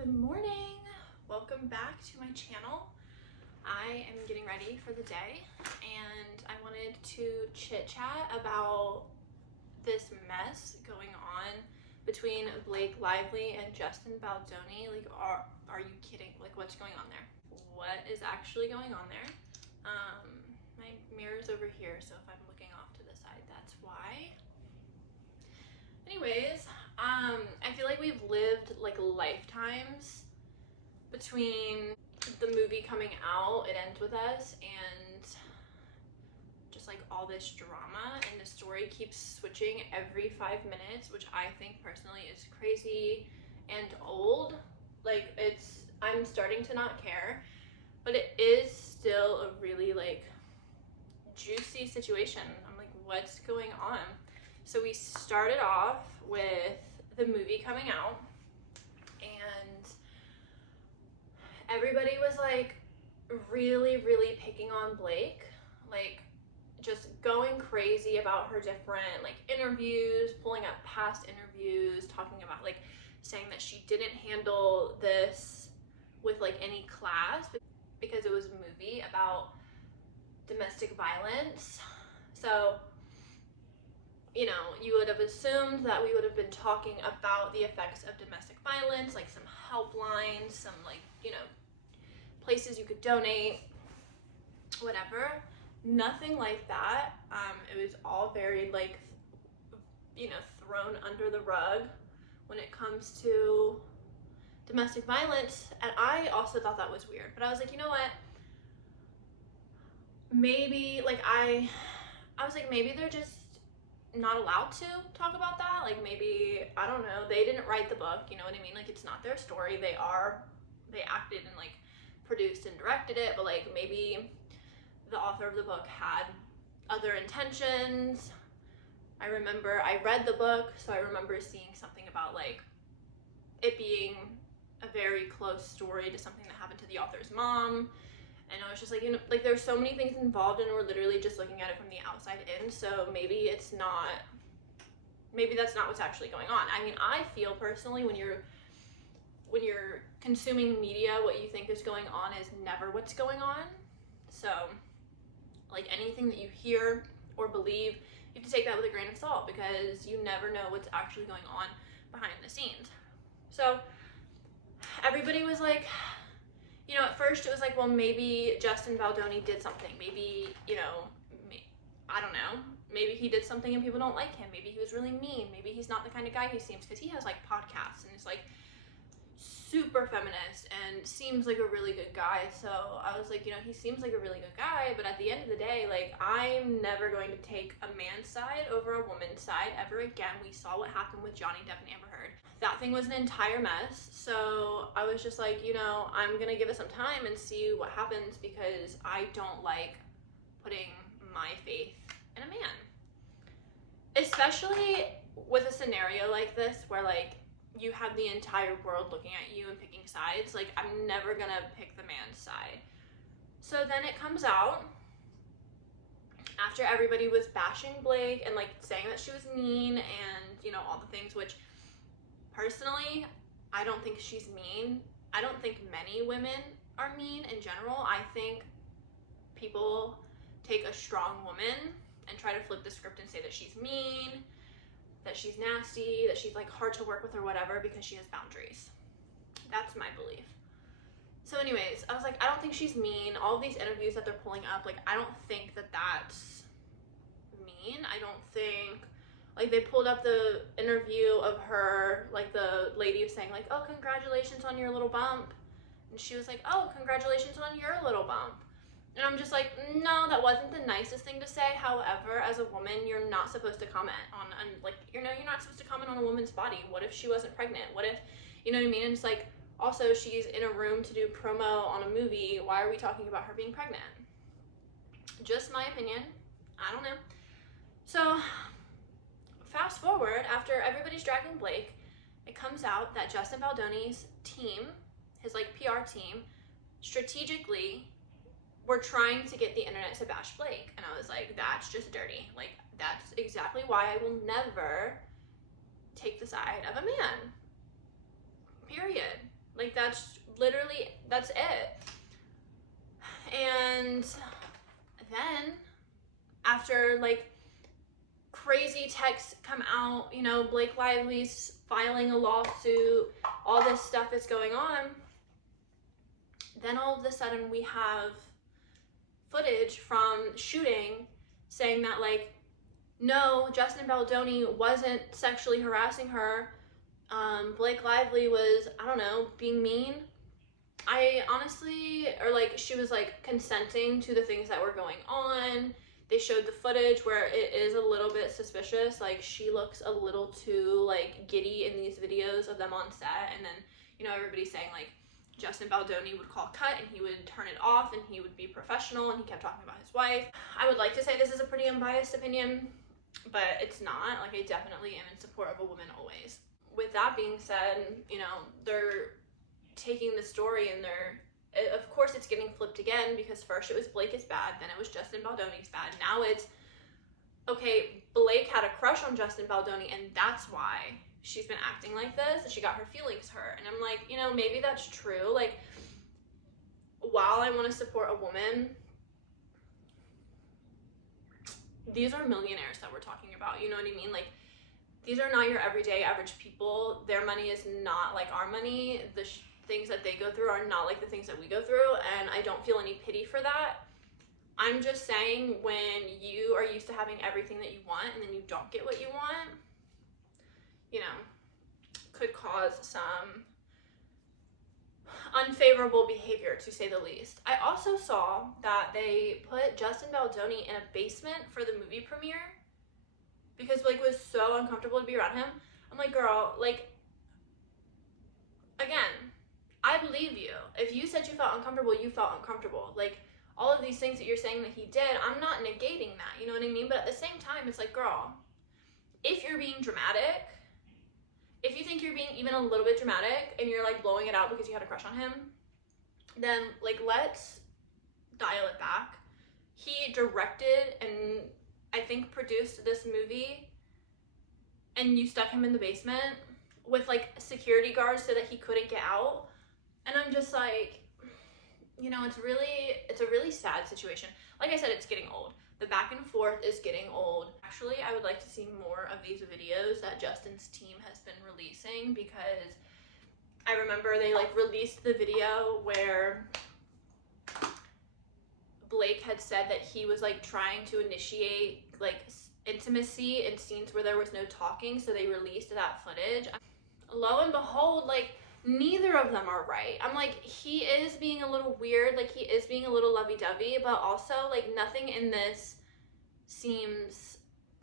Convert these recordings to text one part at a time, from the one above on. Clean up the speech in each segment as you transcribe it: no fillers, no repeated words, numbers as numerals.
Good morning. Welcome back to my channel. I am getting ready for the day and I wanted to chit chat about this mess going on between Blake Lively and Justin Baldoni. Like, are you kidding? Like, what's going on there? What is actually going on there? My mirror's over here, so if I'm looking off to the side, that's why. Anyways, I feel like we've lived like lifetimes between the movie coming out, It Ends With Us, and just like all this drama, and the story keeps switching every 5 minutes, which I think personally is crazy and old. Like, I'm starting to not care, but it is still a really like juicy situation. I'm like, what's going on? So we started off with the movie coming out and everybody was like really picking on Blake, like just going crazy about her different like interviews, pulling up past interviews, talking about like saying that she didn't handle this with like any class because it was a movie about domestic violence. So, you know, you would have assumed that we would have been talking about the effects of domestic violence, like some helplines, some like, you know, places you could donate, whatever. Nothing like that. It was all very like, you know, thrown under the rug when it comes to domestic violence. And I also thought that was weird, but I was like, you know what? Maybe like I was like, maybe they're just not allowed to talk about that. Like, maybe, I don't know, they didn't write the book, you know what I mean? Like, it's not their story. They acted and like produced and directed it, but like maybe the author of the book had other intentions. I remember I read the book, so I remember seeing something about like it being a very close story to something that happened to the author's mom. And I was just like, you know, like there's so many things involved and we're literally just looking at it from the outside in. So maybe that's not what's actually going on. I mean, I feel personally when you're consuming media, what you think is going on is never what's going on. So like anything that you hear or believe, you have to take that with a grain of salt because you never know what's actually going on behind the scenes. So everybody was like, you know, at first it was like, well, maybe Justin Baldoni did something. Maybe, you know, I don't know. Maybe he did something and people don't like him. Maybe he was really mean. Maybe he's not the kind of guy he seems, because he has like podcasts and is like super feminist and seems like a really good guy. So I was like, you know, he seems like a really good guy, but at the end of the day, like, I'm never going to take a man's side over a woman's side ever again. We saw what happened with Johnny Depp and Amber Heard. That thing was an entire mess. So I was just like, you know, I'm gonna give it some time and see what happens, because I don't like putting my faith in a man, especially with a scenario like this where like you have the entire world looking at you and picking sides. Like, I'm never gonna pick the man's side. So then it comes out after everybody was bashing Blake and like saying that she was mean and, you know, all the things, which personally, I don't think she's mean. I don't think many women are mean in general. I think people take a strong woman and try to flip the script and say that she's mean, that she's nasty, that she's like hard to work with or whatever because she has boundaries. That's my belief. So anyways, I was like, I don't think she's mean. All of these interviews that they're pulling up, like, I don't think that that's mean. I don't think, like, they pulled up the interview of her, like the lady was saying like, oh, congratulations on your little bump. And she was like, oh, congratulations on your little bump. And I'm just like, no, that wasn't the nicest thing to say. However, as a woman, you're not supposed to comment on like, you know, you're not supposed to comment on a woman's body. What if she wasn't pregnant? What if, you know what I mean? And it's like, also, she's in a room to do promo on a movie. Why are we talking about her being pregnant? Just my opinion. I don't know. So fast forward, after everybody's dragging Blake, it comes out that Justin Baldoni's team, his like PR team, strategically were trying to get the internet to bash Blake. And I was like, that's just dirty. Like, that's exactly why I will never take the side of a man. Period. Like, that's it. And then after like crazy texts come out, you know, Blake Lively's filing a lawsuit, all this stuff is going on, then all of a sudden we have footage from shooting saying that, like, no, Justin Baldoni wasn't sexually harassing her. Blake Lively was, I don't know, being mean. I honestly, or like, she was like consenting to the things that were going on. They showed the footage where it is a little bit suspicious. Like, she looks a little too like giddy in these videos of them on set, and then, you know, everybody's saying like Justin Baldoni would call cut and he would turn it off and he would be professional, and he kept talking about his wife. I would like to say this is a pretty unbiased opinion, but it's not. Like, I definitely am in support of a woman always. With that being said, you know, they're taking the story and of course it's getting flipped again, because first it was Blake is bad, then it was Justin Baldoni's bad. Now it's, okay, Blake had a crush on Justin Baldoni and that's why she's been acting like this, and she got her feelings hurt. And I'm like, you know, maybe that's true. Like, while I want to support a woman, these are millionaires that we're talking about, you know what I mean? Like, these are not your everyday average people. Their money is not like our money. The things that they go through are not like the things that we go through, and I don't feel any pity for that. I'm just saying, when you are used to having everything that you want and then you don't get what you want, you know, could cause some unfavorable behavior, to say the least. I also saw that they put Justin Baldoni in a basement for the movie premiere because Blake was so uncomfortable to be around him. I'm like, girl, like, again, I believe you. If you said you felt uncomfortable, you felt uncomfortable. Like, all of these things that you're saying that he did, I'm not negating that, you know what I mean? But at the same time, it's like, girl, if you're being dramatic, if you think you're being even a little bit dramatic and you're like blowing it out because you had a crush on him, then like, let's dial it back. He directed and I think produced this movie, and you stuck him in the basement with like security guards so that he couldn't get out. And I'm just like, you know, it's a really sad situation. Like I said, it's getting old. The back and forth is getting old. Actually, I would like to see more of these videos that Justin's team has been releasing, because I remember they like released the video where Blake had said that he was like trying to initiate like intimacy in scenes where there was no talking, so they released that footage. Lo and behold, like, neither of them are right. I'm like, he is being a little weird, like he is being a little lovey-dovey, but also like nothing in this seems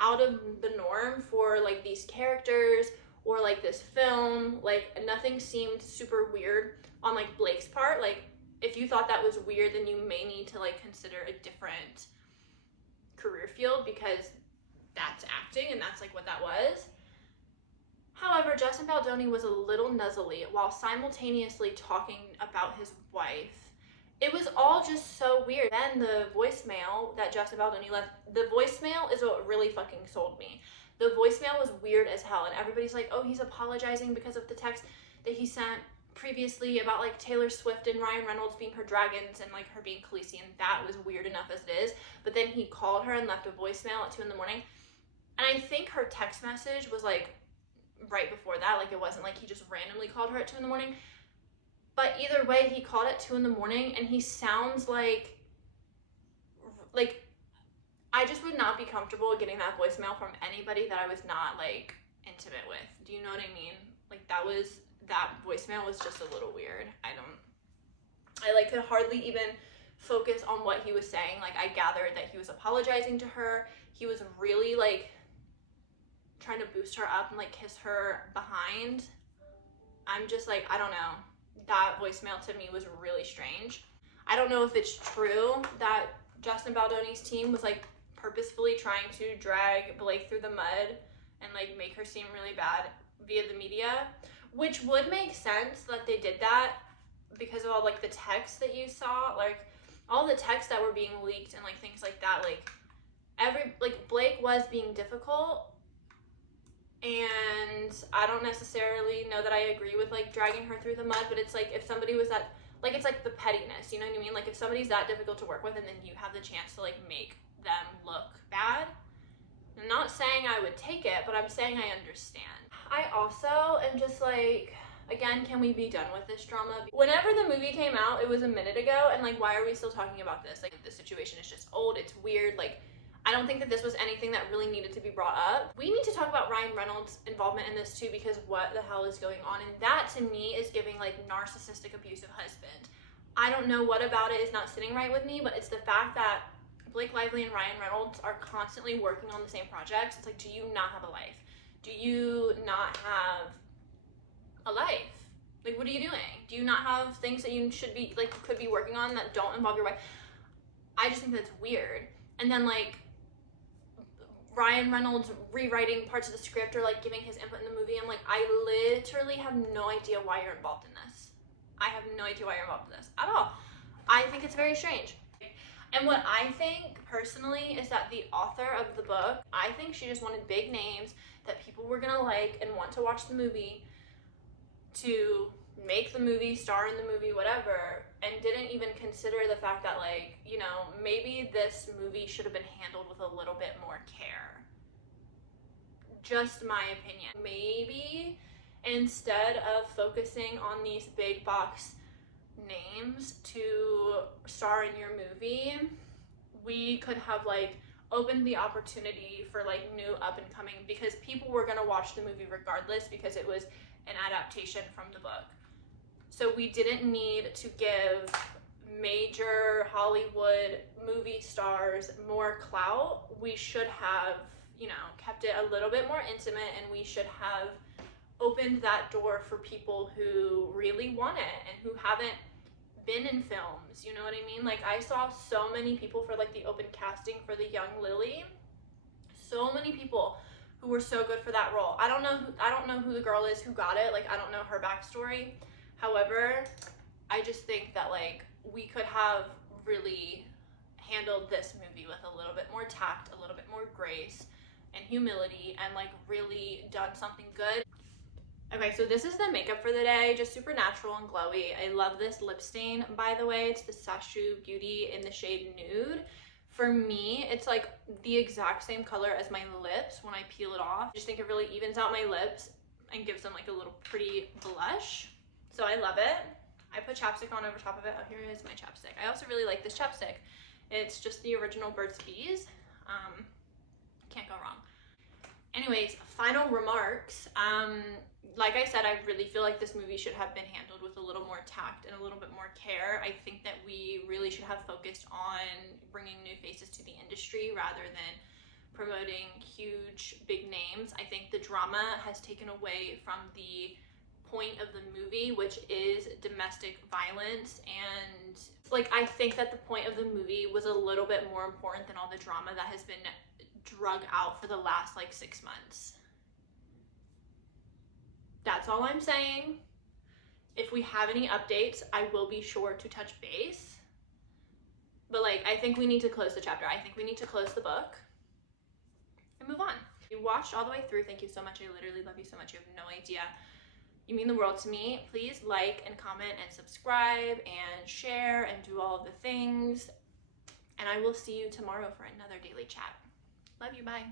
out of the norm for like these characters or like this film. Like, nothing seemed super weird on like Blake's part. Like, if you thought that was weird, then you may need to like consider a different career field, because that's acting and that's like what that was. However, Justin Baldoni was a little nuzzly while simultaneously talking about his wife. It was all just so weird. Then the voicemail that Justin Baldoni left, the voicemail is what really fucking sold me. The voicemail was weird as hell, and everybody's like, oh, he's apologizing because of the text that he sent previously about like Taylor Swift and Ryan Reynolds being her dragons and like her being Khaleesi, and that was weird enough as it is. But then he called her and left a voicemail at 2 in the morning. And I think her text message was like right before that. Like, it wasn't like he just randomly called her at 2 in the morning. But either way, he called at 2 in the morning, and he sounds like I just would not be comfortable getting that voicemail from anybody that I was not like intimate with. Do you know what I mean? Like, that voicemail was just a little weird. I like could hardly even focus on what he was saying. Like, I gathered that he was apologizing to her. He was really like trying to boost her up and like kiss her behind. I'm just like, I don't know. That voicemail to me was really strange. I don't know if it's true that Justin Baldoni's team was like purposefully trying to drag Blake through the mud and like make her seem really bad via the media, which would make sense that they did that because of all like the texts that you saw, like all the texts that were being leaked and like things like that. Like, Blake was being difficult, And I don't necessarily know that I agree with like dragging her through the mud, but it's like if somebody was that, like, it's like the pettiness, you know what I mean? Like if somebody's that difficult to work with and then you have the chance to like make them look bad, I'm not saying I would take it, but I'm saying I understand. I also am just like, again, can we be done with this drama? Whenever the movie came out, it was a minute ago, and like, why are we still talking about this? Like, the situation is just old, it's weird, like, I don't think that this was anything that really needed to be brought up. We need to talk about Ryan Reynolds' involvement in this too, because what the hell is going on? And that to me is giving like narcissistic, abusive husband. I don't know what about it is not sitting right with me, but it's the fact that Blake Lively and Ryan Reynolds are constantly working on the same projects. It's like, do you not have a life? Do you not have a life? Like, what are you doing? Do you not have things that you should be, like, could be working on that don't involve your wife? I just think that's weird. And then, like, Ryan Reynolds rewriting parts of the script or, like, giving his input in the movie. I'm like, I literally have no idea why you're involved in this. I have no idea why you're involved in this at all. I think it's very strange. And what I think personally is that the author of the book, I think she just wanted big names that people were gonna like and want to watch the movie to make the movie, star in the movie, whatever, and didn't even consider the fact that, like, you know, maybe this movie should have been handled with a little bit more care. Just my opinion. Maybe instead of focusing on these big box names to star in your movie, we could have like opened the opportunity for like new up and coming, because people were going to watch the movie regardless because it was an adaptation from the book. So we didn't need to give major Hollywood movie stars more clout. We should have, you know, kept it a little bit more intimate, and we should have opened that door for people who really want it and who haven't been in films, you know what I mean? Like, I saw so many people for like the open casting for the young Lily, so many people who were so good for that role. I don't know who the girl is who got it, like I don't know her backstory. However, I just think that like we could have really handled this movie with a little bit more tact, a little bit more grace and humility, and like really done something good. Okay, so this is the makeup for the day, just super natural and glowy. I love this lip stain, by the way. It's the Sashu Beauty in the shade Nude. For me, it's like the exact same color as my lips when I peel it off. I just think it really evens out my lips and gives them like a little pretty blush. So I love it. I put chapstick on over top of it. Oh, here is my chapstick. I also really like this chapstick. It's just the original Burt's Bees. Can't go wrong. Anyways, final remarks. Like I said, I really feel like this movie should have been handled with a little more tact and a little bit more care. I think that we really should have focused on bringing new faces to the industry rather than promoting huge, big names. I think the drama has taken away from the point of the movie, which is domestic violence. And like, I think that the point of the movie was a little bit more important than all the drama that has been drug out for the last like 6 months. That's all I'm saying. If we have any updates, I will be sure to touch base. But like, I think we need to close the chapter. I think we need to close the book and move on. If you watched all the way through, thank you so much. I literally love you so much. You have no idea. You mean the world to me. Please like and comment and subscribe and share and do all of the things. And I will see you tomorrow for another daily chat. Love you, bye.